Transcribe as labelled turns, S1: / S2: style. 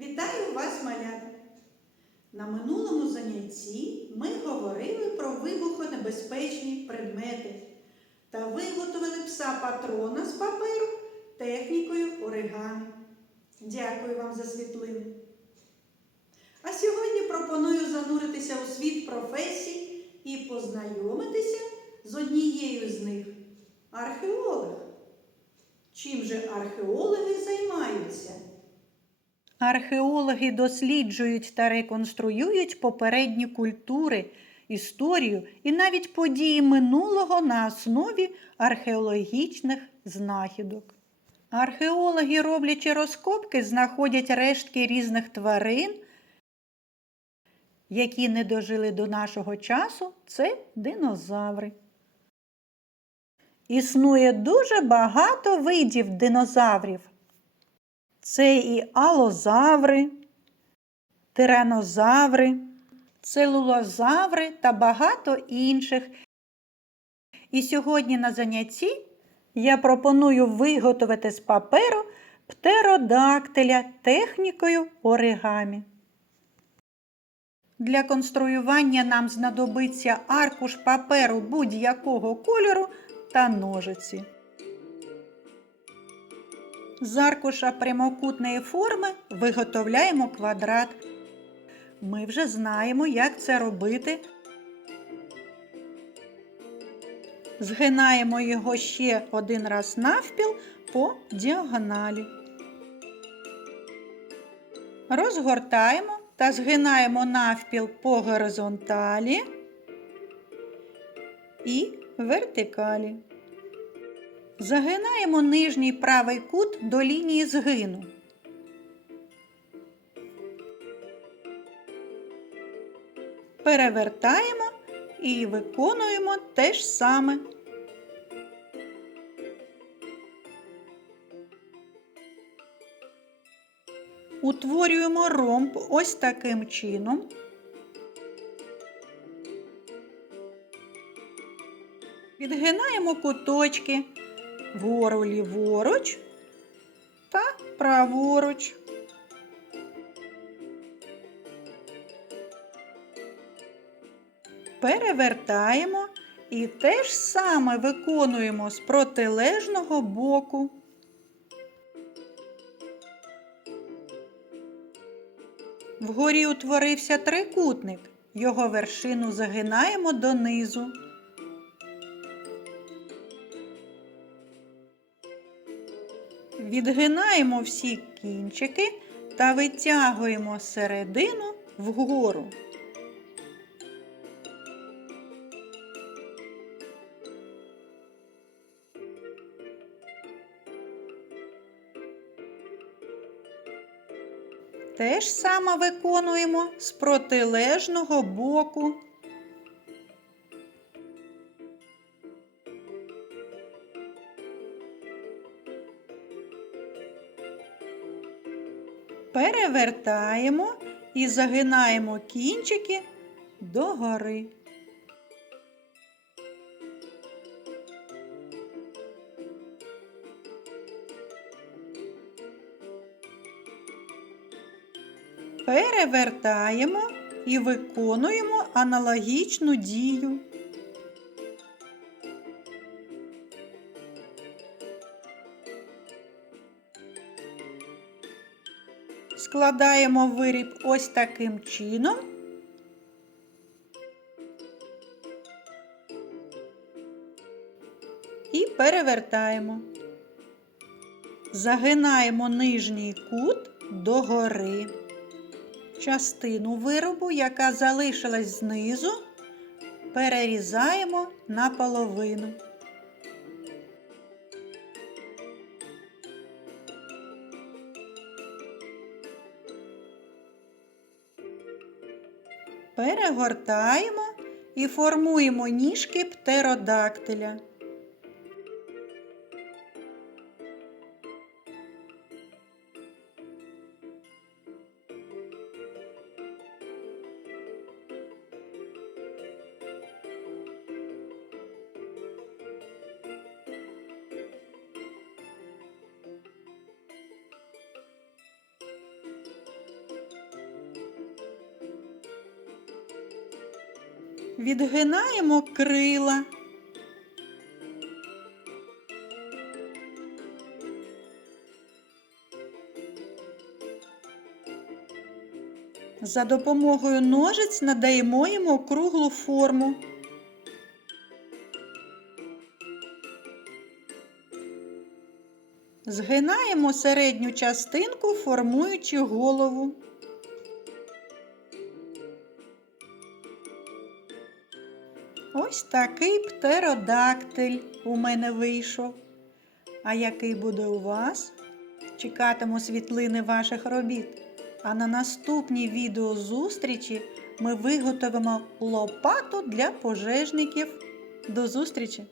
S1: Вітаю вас, малята! На минулому занятті ми говорили про вибухонебезпечні предмети та виготовили пса патрона з паперу технікою оригамі. Дякую вам за світлини. А сьогодні пропоную зануритися у світ професій і познайомитися з однією з них археолог. Чим же археологи займаються? Археологи досліджують та реконструюють попередні культури, історію і навіть події минулого на основі археологічних знахідок. Археологи, роблячи розкопки, знаходять рештки різних тварин, які не дожили до нашого часу, це динозаври. Існує дуже багато видів динозаврів. Це і алозаври, тиранозаври, целулозаври та багато інших. І сьогодні на занятті я пропоную виготовити з паперу птеродактиля технікою оригамі. Для конструювання нам знадобиться аркуш паперу будь-якого кольору та ножиці. З аркуша прямокутної форми виготовляємо квадрат. Ми вже знаємо, як це робити. Згинаємо його ще один раз навпіл по діагоналі. Розгортаємо та згинаємо навпіл по горизонталі і вертикалі. Загинаємо нижній правий кут до лінії згину. Перевертаємо і виконуємо те ж саме. Утворюємо ромб ось таким чином. Відгинаємо куточки вгору ліворуч та праворуч. Перевертаємо і те ж саме виконуємо з протилежного боку. Вгорі утворився трикутник. Його вершину загинаємо донизу. Відгинаємо всі кінчики та витягуємо середину вгору. Те ж саме виконуємо з протилежного боку. Перевертаємо і загинаємо кінчики догори. Перевертаємо і виконуємо аналогічну дію. Складаємо виріб ось таким чином. І перевертаємо. Загинаємо нижній кут догори. Частину виробу, яка залишилась знизу, перерізаємо наполовину. Перегортаємо і формуємо ніжки птеродактиля. Відгинаємо крила. За допомогою ножиць надаємо йому круглу форму. Згинаємо середню частинку, формуючи голову. Ось такий птеродактиль у мене вийшов. А який буде у вас? Чекатиму світлини ваших робіт. А на наступній відеозустрічі ми виготовимо лопату для пожежників. До зустрічі!